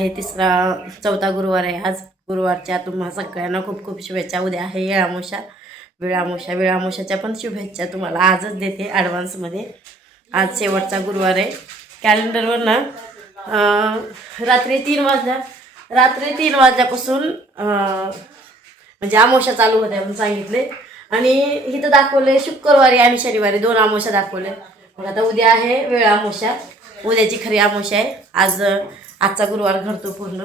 आहे तिसरा चौथा गुरुवार आहे. आज गुरुवारच्या तुम्हा सगळ्यांना खूप खूप शुभेच्छा. उद्या आहे येळामोशा विळामोशा विळामोशाच्या पण शुभेच्छा तुम्हाला आजच देते ॲडव्हान्समध्ये आज शेवटचा गुरुवार आहे. कॅलेंडरवर ना रात्री तीन वाजल्या. रात्री तीन वाजल्यापासून म्हणजे आमोशा चालू होत्या म्हणून सांगितले. आणि इथं दाखवले शुक्रवारी आणि शनिवारी दोन आमोशा दाखवले. मग आता उद्या आहे वेळ आमोशा उद्याची खरी आमोशा आहे. आज आजचा गुरुवार घडतो पूर्ण.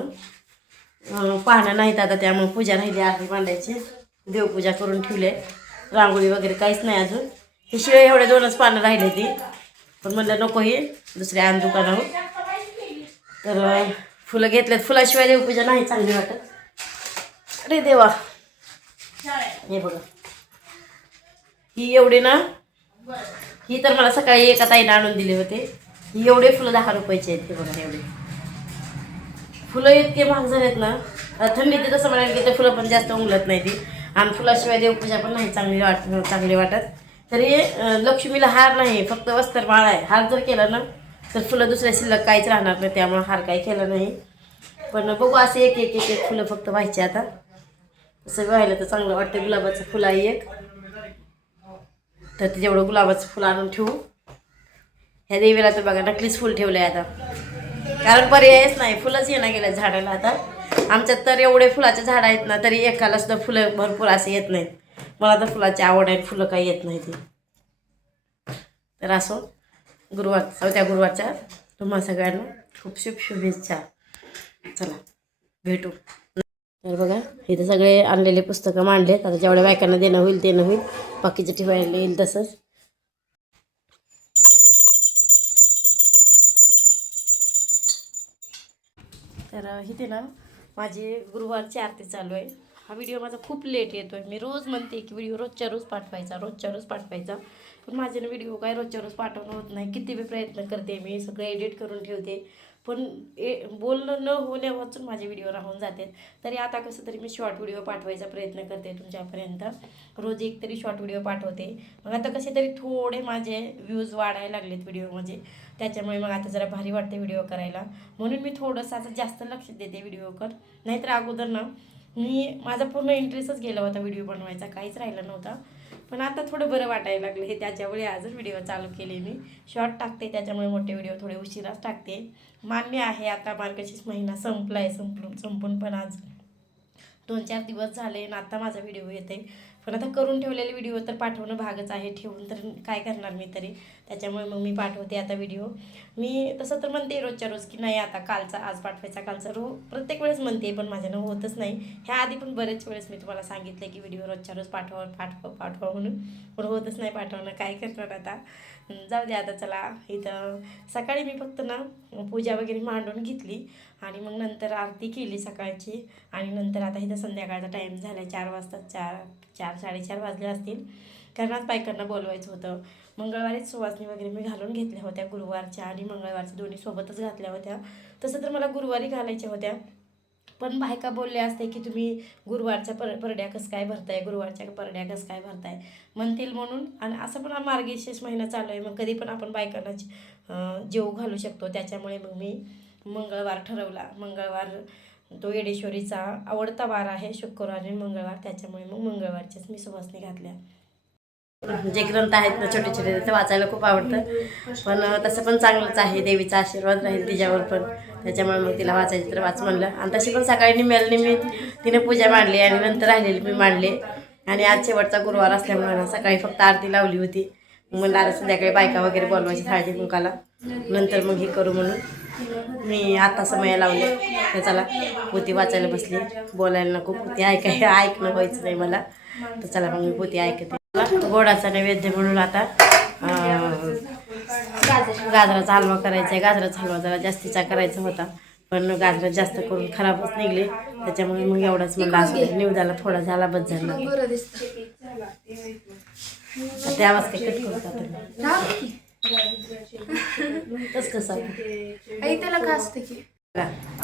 पाहणं नाहीत आता त्यामुळे पूजा राहिली आरती मांडायची देवपूजा करून ठेवले रांगोळी वगैरे काहीच नाही अजून. हे शिवाय एवढे दोनच पानं राहिले ती. पण म्हणलं नको हे दुसऱ्या आण दुकानावर. तर फुलं घेतल्यात फुलाशिवाय देवपूजा नाही चांगली वाटत. अरे देवा. हे बघा. ही एवढी ना ही तर मला सकाळी एका ताईनं आणून दिले होते. ही एवढे फुलं दहा रुपयाचे आहेत. ते बघा एवढे. फुलं इतके महाग झालेत ना थंडीत तसं म्हणाल की ते फुलं पण जास्त उमलत नाही ती. आणि फुलाशिवाय देवपूजा पण नाही चांगली वाट चांगली वाटत. तरी लक्ष्मीला हार नाही फक्त वस्त्रमाळ आहे. हार जर केला ना तर फुलं दुसऱ्या शिल्लक काहीच राहणार नाही त्यामुळे हार काही केला नाही. पण बघू असे एक एक एक एक फुलं फक्त व्हायचे आता. असं व्हायला तर चांगलं वाटतं गुलाबाचं फुलं आहे एक. तर ते जेवढं गुलाबाचं फुलं आणून ठेवू. ह्या देवीला तर बघा नकलीच फुल ठेवलं आहे आता. कारण पर्यायच नाही. फुलंच येणं गेलं झाडाला आता. आमच्यात तर एवढे फुलाचे झाडं आहेत ना तरी एकाला सुद्धा फुलं भरपूर असे येत नाहीत. मला तर फुलाची आवड आहे फुलं काही येत नाही ती. तर असो गुरुवार त्या गुरुवारच्या तुम्हा सगळ्यांना खूप शुभ शुभेच्छा. चला भेटू. तर बघा इथे सगळे आणलेले पुस्तकं मांडलेत. आता जेवढ्या बायकांना देणं होईल देणं होईल. बाकीचं ठेवायला येईल तसंच. तर इथे ना माझी गुरुवारची आरती चालू आहे. हा व्हिडिओ माझा खूप लेट येतो आहे मी रोज म्हणते की व्हिडिओ रोजच्या रोज पाठवायचा रोजच्या रोज पाठवायचा. पण माझ्यानं व्हिडिओ काय रोजच्या रोज पाठवणं होत नाही. किती बी प्रयत्न करते मी सगळं एडिट करून ठेवते. पण ए बोलणं न होण्या वाचून माझे व्हिडिओ राहून जाते तरी आता कसं तरी मी शॉर्ट व्हिडिओ पाठवायचा प्रयत्न करते तुमच्यापर्यंत. रोज एक तरी शॉर्ट व्हिडिओ पाठवते. मग आता कसे तरी थोडे माझे व्ह्यूज वाढायला लागलेत व्हिडिओमध्ये त्याच्यामुळे मग आता जरा भारी वाटते व्हिडिओ करायला. म्हणून मी थोडंसं आता जास्त लक्ष देते व्हिडिओकर नाहीतर अगोदर ना मी माझा पूर्ण इंटरेस्टच गेला होता व्हिडिओ बनवायचा. काहीच राहिला नव्हता. पण आता थोडं बरं वाटायला लागलं. हे त्याच्यामुळे आजच व्हिडिओ चालू केले मी. शॉर्ट टाकते त्याच्यामुळे मोठे व्हिडिओ थोडे उशिराच टाकते. मान्य आहे आता मार्गशीर्ष महिना संपला आहे संपून संपून पण आज दोन चार दिवस झाले आणि आता माझा व्हिडिओ येते पण आता करून ठेवलेले व्हिडिओ तर पाठवणं भागच आहे ठेवून तर काय करणार मी तरी. त्याच्यामुळे मग मी पाठवते आता व्हिडिओ मी तसं तर म्हणते रोजच्या रोज की नाही आता कालचा आज पाठवायचा कालचा रो प्रत्येक वेळेस म्हणते पण माझ्यानं होतच नाही. ह्या आधी पण बरेच वेळेस मी तुम्हाला सांगितलं की व्हिडिओ रोजच्या रोज पाठवा पाठवा पाठवा म्हणून. पण होतच नाही पाठवणं काय करणार आता? जाऊ दे आता चला. इथं सकाळी मी फक्त ना पूजा वगैरे मांडून घेतली आणि मग नंतर आरती केली सकाळची. आणि नंतर आता इथं संध्याकाळचा टाईम झाला आहे चार वाजता चार चार साडेचार वाजले असतील. कारण आज बायकांना बोलवायचं होतं. मंगळवारीच सुवासनी वगैरे मी घालून घेतल्या होत्या गुरुवारच्या आणि मंगळवारच्या दोन्ही सोबतच घातल्या होत्या. तसं तर मला गुरुवारी घालायच्या होत्या. पण बायका बोलले असते की तुम्ही गुरुवारच्या पर परड्या कसं काय भरताय? गुरुवारच्या परड्या कसं काय भरताय? म्हणतील म्हणून. आणि असं पण हा मार्गशीर्ष महिना चालू आहे. मग कधी पण आपण बायकांना जेव घालू शकतो. त्याच्यामुळे मग मी मंगळवार ठरवला. मंगळवार तो येडेश्वरीचा आवडता वार आहे शुक्रवार आणि मंगळवार. त्याच्यामुळे मग मंगळवारच्याच मी सुवासनी घातल्या. जे ग्रंथ आहेत ना छोटे छोटे ते वाचायला खूप आवडतं. पण तसं पण चांगलंच आहे. देवीचा आशीर्वाद राहील तिच्यावर पण. त्याच्यामुळे मग तिला वाचायचं तर वाच म्हणलं. आणि तशी पण सकाळी निमेल मी तिने पूजा मांडली आणि नंतर राहिलेली मी मांडले. आणि आज शेवटचा गुरुवार असल्यामुळे ना सकाळी फक्त आरती लावली होती. मग मला आता संध्याकाळी बायका वगैरे बोलवायची हळदी कुंकाला नंतर मग हे करू म्हणून. मी आता समय लावले. तर चला पोती वाचायला बसली. बोलायला नको पोती ऐकाय ऐकणं व्हायचं नाही मला. तर चला मग मी पोती ऐकते. गोडाचा नैवेद्य म्हणून आता गाजराचा हलवा करायचा आहे गाजराचा हलवा जरा जास्तीचा करायचा होता. पण गाजरा जास्त करून खराबच निघले. त्याच्यामुळे मग एवढाच म्हणलं असं निवदाला थोडा झाला बस झाला. ते आवाज काय कट करतात तस कसं आई त्याला का असते की.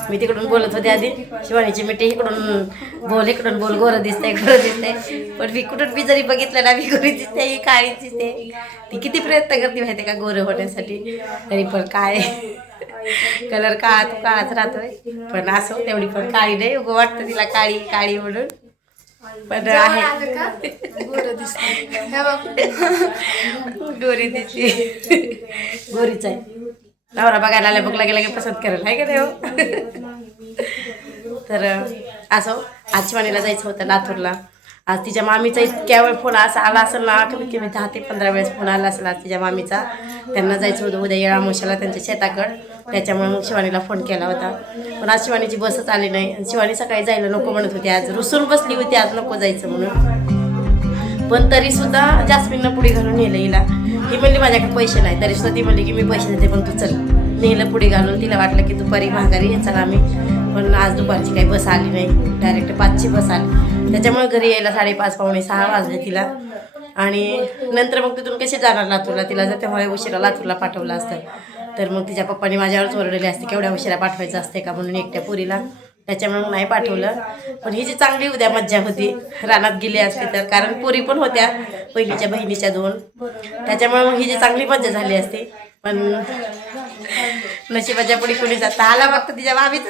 मी तिकडून बोलत होते आधी शिवानीची मिठी इकडून बोल इकडून बोल गोरं दिसतंय गोरं दिसतंय. पण मी कुठून बी जरी बघितलं ना मी गोरी दिसते ही काळी दिसते. ती किती प्रयत्न करते माहिती का गोरं होण्यासाठी? तरी पण काय? कलर काळा काळाच राहतोय. पण असं तेवढी पण काळी नाही उगं वाटतं तिला काळी काळी म्हणून. पण आहे. गोरी दिसते गोरीच आहे. नवरा बघायला आल्या बघ लगे लगे पसंत करेल. आहे का हो? तर असं आज शिवानीला जायचं होतं लातूरला. आज तिच्या मामीचा इतक्या वेळ फोन असा आला असेल ना कमीत कमी दहा ते पंधरा वेळेस फोन आला असेल आज तिच्या मामीचा. त्यांना जायचं होतं उद्या येळा मोशाला त्यांच्या शेताकड. त्याच्यामुळे मग शिवानीला फोन केला होता. पण आज शिवानीची बसच आली नाही. आणि शिवानी सकाळी जायला नको म्हणत होती. आज रुसून बसली होती. आज नको जायचं म्हणून. पण तरी सुद्धा जास्मिननं पुढे घालून नेलं हिला. ही म्हणली माझ्याकडे पैसे नाही. तरी सुद्धा ती म्हणली की मी पैसे देते पण तू चल. नेलं पुढे घालून. तिला वाटलं की दुपारी माघारी चला आम्ही. पण आज दुपारची काही बस आली नाही. डायरेक्ट पाचची बस आली. त्याच्यामुळे घरी यायला साडेपाच पावणे सहा वाजले तिला. आणि नंतर मग तिथून कशी जाणार लातूरला? तिला जर त्यामुळे उशिरा लातूरला पाठवलं असतं तर मग तिच्या पप्पाने माझ्यावरच ओरडले असते केवढ्या उशिरा पाठवायचं असते का? म्हणून एकट्या पुरीला. त्याच्यामुळे मग नाही पाठवलं. पण ही जी चांगली उद्या मज्जा होती रानात गेली असती तर कारण पुरी पण होत्या बहिणीच्या बहिणीच्या दोन. त्याच्यामुळे मग ही जी चांगली मज्जा झाली असती पण नशिबाच्या पुढे कोणी जाता आला फक्त तिच्या बाबीच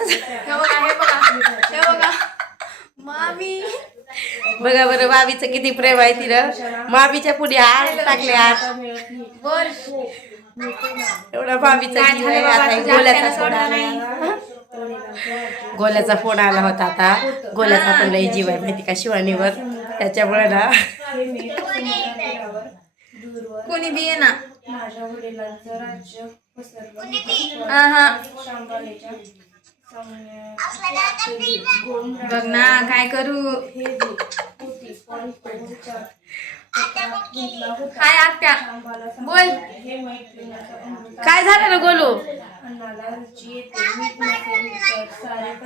मामी. बघा बरं बाबीचं किती प्रेम आहे तिला मामीच्या पुढे हात टाकले बर एवढा बाबीचा जीव आहे आता एक गोल्याचा फोन आला. गोल्याचा फोन आला होता आता. गोल्याचा पण लई जीव आहे माहिती का शिवानीवर. त्याच्यामुळे ना. कोणी बी ये ना. माझ्या वडिलांचं राज्य हा हा. बघ ना काय करू? काय आत्या. बोल. काय झालं ना गोलू?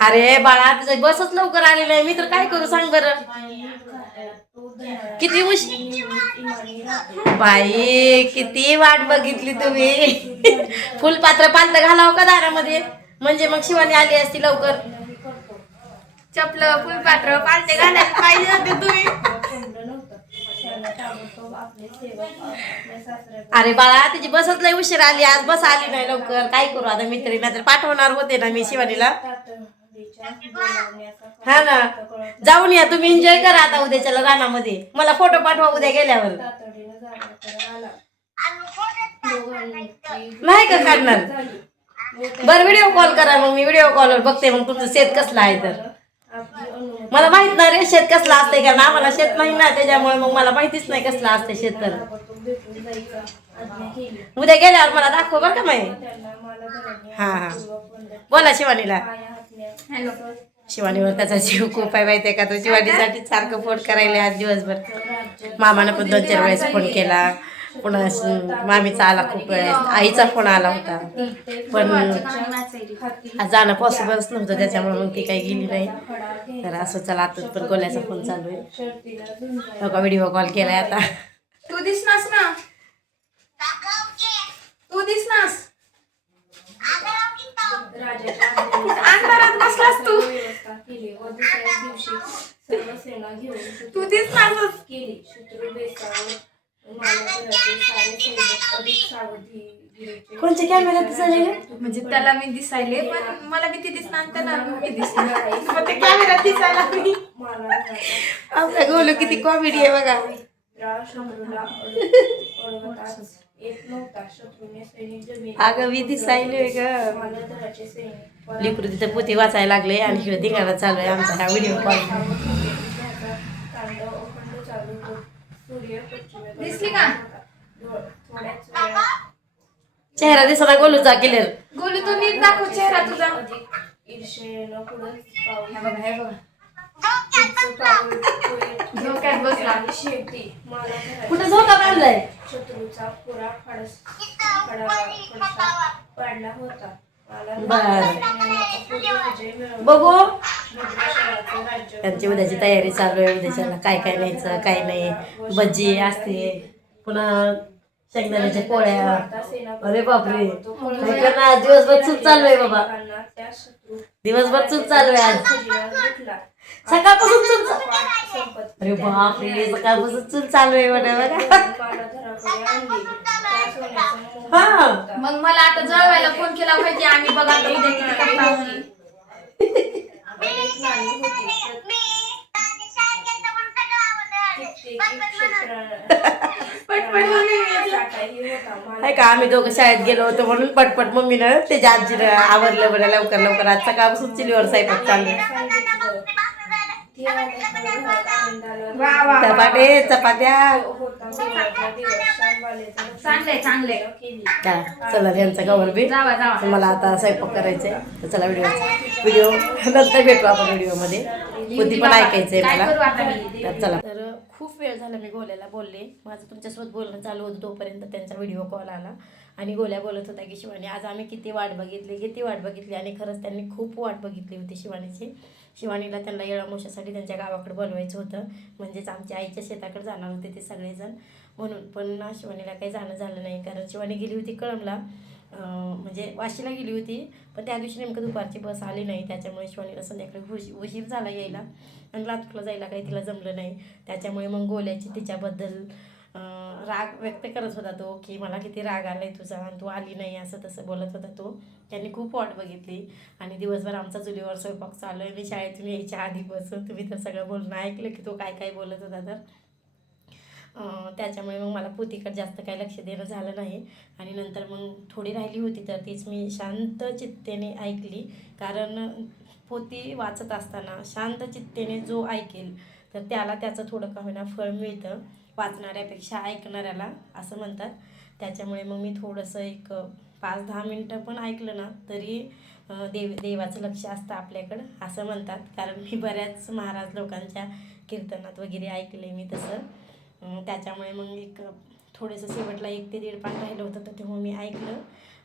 अरे बाळा तुझं बसच लवकर आलेलं नाही मी तर काय करू सांग बरं? किती उश बाई किती वाट बघितली तुम्ही? फुलपात्र पालत घालावं का दारामध्ये? म्हणजे मग शिवानी आली असती लवकर. चपलं फुलपात्र पालते घालायला पाहिजे होते तुम्ही. अरे बाळा तिची बसच लय उशीर आली. आज बस आली नाही लवकर. काय करू आता मित्री तर पाठवणार होते ना मी शिवानीला. हा ना. जाऊन या तुम्ही. एन्जॉय करा आता उद्याच्या रानामध्ये मला फोटो पाठवा उद्या गेल्यावर. नाही का काढणार? बरं व्हिडिओ कॉल करा मग मी व्हिडिओ कॉलवर बघते मग तुमचं शेत कसलं आहे तर. मला माहीत नाही रे शेत कसलं असतंय कारण आम्हाला शेत नाही ना त्याच्यामुळे मग मला माहितीच नाही कसलं असतं शेत तर. उद्या गेल्यावर मला दाखव बरं का माहिती हा हा. बोला शिवानीला. शिवानीवर त्याचा जीव खूप आहे माहितीये का? तो शिवानीसाठी सारखं फोन करायला आज दिवसभर. मामानं पण दोन चार वेळेस फोन केला. पुन्हा मामीचा आला खूप वेळ आईचा फोन आला होता. पण जाणं पॉसिबलच नव्हतं. त्याच्यामुळे मग ती काही गेली नाही. तर असं चला आता पण गोल्याचा फोन चालू आहे. बघा व्हिडिओ कॉल केलाय आता. तू दिसनास ना. तू दिसनास. अंधारात बसलास तू. केली तू शत्रू दिसनासच. केली कोणच्या कॅमेऱ्यात दिसायले म्हणजे त्याला मी दिसायले पण मला भीती दिसणार त्याला मी दिसणार. मग ते कॅमेऱ्यात दिसायला मी गोलू किती कॉमेडी आहे बघा. अगं मी दिसायले ग. लिकरू तिथं पोती वाचायला लागले आणि इकडे धिंगाणा चालू आहे आमचा हा व्हिडिओ कॉल दिसली का? चेहरा दिसला गोलूचा क्लिअर गोलू तू नीट दाखव चेहरा तुझा. पुढं हे हे झोक्यात बसला. शेवटी मालकराच्या कुठं झोका बांधलाय शत्रूचा पुरा फाडस पाडला होता. बघू. त्यांची उद्याची तयारी चालू आहे उद्याच्याला काय काय न्यायचं काय नाही. भजी असते पुन्हा शेंगदाण्याच्या पोळ्या. अरे बापरे. आज दिवसभर चूक चालू आहे बाबा. दिवसभर चूक चालू आहे आज. सकाळपासून चूक अरे बापरे सकाळपासून चूक चालू आहे म्हणा बघा. हा. मग मला आता जळवायला फोन केला पाहिजे आम्ही बघा आता नाणी होती का आम्ही दोघं शाळेत गेलो होतो म्हणून पटपट मम्मीनं त्याच्या आजीनं आवरलं बरं लवकर लवकर. आज सकाळपासून चुलीवर स्वयंपाक चालू चपाटे चपात्या होता गुरुवारचा दिवस श्यामबालेचा लक्ष्मी चांगलंय चांगलंय केली का चला यांचा गवर बी जावा जावा तर मला आता स्वयंपाक करायचंय तर चला व्हिडिओ व्हिडिओ नंतर भेटू आपण व्हिडिओमध्ये बुद्धी पण ऐकायचंय काय मला चला तर खूप वेळ झाला मी गोल्याला बोलले माझं तुमच्यासोबत बोलणं चालू होतं तोपर्यंत त्यांचा व्हिडिओ कॉल आला आणि गोल्या बोलत होता की शिवानी आज आम्ही किती वाट बघितली किती वाट बघितली आणि खरंच त्यांनी खूप वाट बघितली होती शिवानीची शिवानीला त्यांना येळामोशासाठी त्यांच्या गावाकडे बोलवायचं होतं. म्हणजेच आमच्या आईच्या शेताकडे जाणार होते ते सगळेजण. म्हणून पण ना शिवानीला काही जाणं झालं नाही. कारण शिवानी गेली होती कळमला. म्हणजे वाशीला गेली होती. पण त्या दिवशी नेमकं दुपारची बस आली नाही. त्याच्यामुळे शिवानीला संध्याकाळी उशी उशीर झाला यायला. आणि लातूरला जायला काही तिला जमलं नाही. त्याच्यामुळे मग गोल्याची तिच्याबद्दल राग व्यक्त करत होता तो की मला किती राग आला आहे तुझा आणि तू आली नाही असं तसं बोलत होता तो. त्यांनी खूप वाट बघितली आणि दिवसभर आमचा चुलीवर स्वयंपाक चालू आहे. मी शाळेतून यायच्या आधी बसून तुम्ही तर सगळं बोलणं ऐकलं की तो काय काय बोलत होता तर. त्याच्यामुळे मग मला पोतीकडे जास्त काही लक्ष देणं झालं नाही. आणि नंतर मग थोडी राहिली होती तर तीच मी शांत चित्तेने ऐकली. कारण पोती वाचत असताना शांत चित्तेने जो ऐकेल तर त्याला त्याचं थोडं का होईना फळ मिळतं. वाचणाऱ्यापेक्षा ऐकणाऱ्याला असं म्हणतात. त्याच्यामुळे मग मी थोडंसं एक पाच दहा मिनटं पण ऐकलं ना तरी देव देवाचं लक्ष असतं आपल्याकडं असं म्हणतात. कारण मी बऱ्याच महाराज लोकांच्या कीर्तनात वगैरे ऐकले मी तसं. त्याच्यामुळे मग एक थोडंसं शेवटला एक ते दीड पान राहिलं होतं तर तेव्हा मी ऐकलं.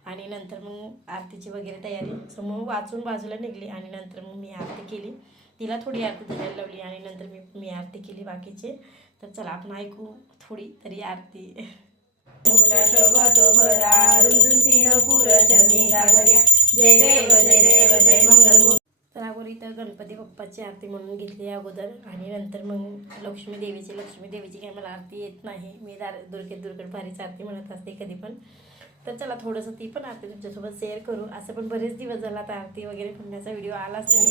आणि नंतर मग आरतीची वगैरे तयारी. सो मग वाचून बाजूला निघली आणि नंतर मग मी आरती केली. तिला थोडी आरती धरायला लावली आणि नंतर मी मी आरती केली बाकीचे. तर चला आपण ऐकू थोडी तरी आरती. तर अगोदर इथं गणपती बाप्पाची आरती म्हणून घेतली अगोदर आणि नंतर मग लक्ष्मी देवीची लक्ष्मी देवीची काही मला आरती येत नाही. मी दार दुर्गेत दुर्गट भारीच आरती म्हणत असते कधी पण. तर चला थोडंसं ती पण आरती तुमच्यासोबत शेअर करू. असं पण बरेच दिवस झाला तर आरती वगैरे म्हणण्याचा व्हिडिओ आलाच नाही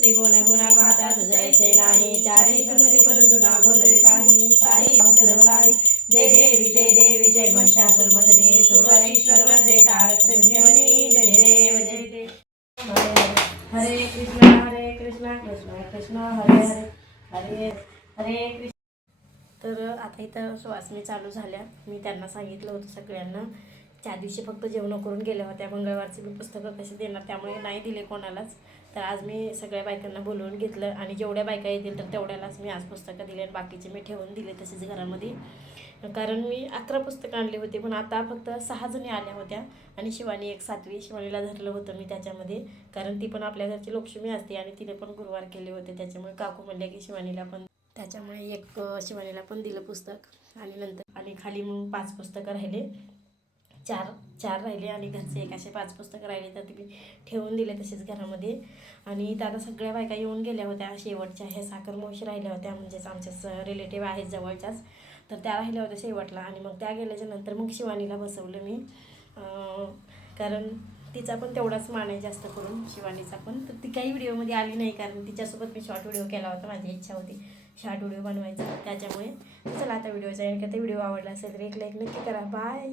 त्रिगुण गुणा पाहता तुझा नाही चारी समरे परंतु ना बोलले काही. साई हसलवलाई जय देवी जय देवी जय महिषासुर मदने सुरवारीश्वर वरदे तारक संजीवनी जय देव जय देव. हरे कृष्ण हरे कृष्ण कृष्ण कृष्ण हरे हरे हरे हरे. कृष्ण. तर आता इथं सुवासनी चालू झाल्या. मी त्यांना सांगितलं होतं सगळ्यांना. त्या दिवशी फक्त जेवण करून गेल्या होत्या मंगळवारचे मी पुस्तकं कशी देणार त्यामुळे नाही दिले कोणालाच. तर आज मी सगळ्या बायकांना बोलवून घेतलं आणि जेवढ्या बायका येतील तर तेवढ्यालाच मी आज पुस्तकं दिली आणि बाकीचे मी ठेवून दिले तसेच घरामध्ये. कारण मी अकरा पुस्तकं आणली होती पण आता फक्त सहा जणी आल्या होत्या आणि शिवानी एक सातवी शिवानीला धरलं होतं मी त्याच्यामध्ये. कारण ती पण आपल्या घरची लक्ष्मी असते आणि तिने पण गुरुवार केले होते. त्याच्यामुळे काकू म्हणले की शिवानीला पण त्याच्यामुळे एक शिवानीला पण दिलं पुस्तक आणि नंतर आणि खाली मग पाच पुस्तकं राहिले. चार चार राहिले आणि घरचे एक असे पाच पुस्तकं राहिले तर ते मी ठेवून दिले तसेच घरामध्ये. आणि इथं आता सगळ्या बायका येऊन गेल्या होत्या शेवटच्या ह्या साखर मावशी राहिल्या होत्या म्हणजेच आमच्याच रिलेटिव्ह आहेत जवळच्याच. तर त्या राहिल्या होत्या शेवटला आणि मग त्या गेल्याच्यानंतर मग शिवानीला बसवलं मी. कारण तिचा पण तेवढाच मान आहे जास्त करून शिवानीचा पण. तर ती काही व्हिडिओमध्ये आली नाही कारण तिच्यासोबत मी शॉर्ट व्हिडिओ केला होता माझी इच्छा होती शॉर्ट व्हिडिओ बनवायचा. त्याच्यामुळे चला आता व्हिडिओचा एंड करते व्हिडिओ आवडला असेल तर एक लाईक नक्की करा. बाय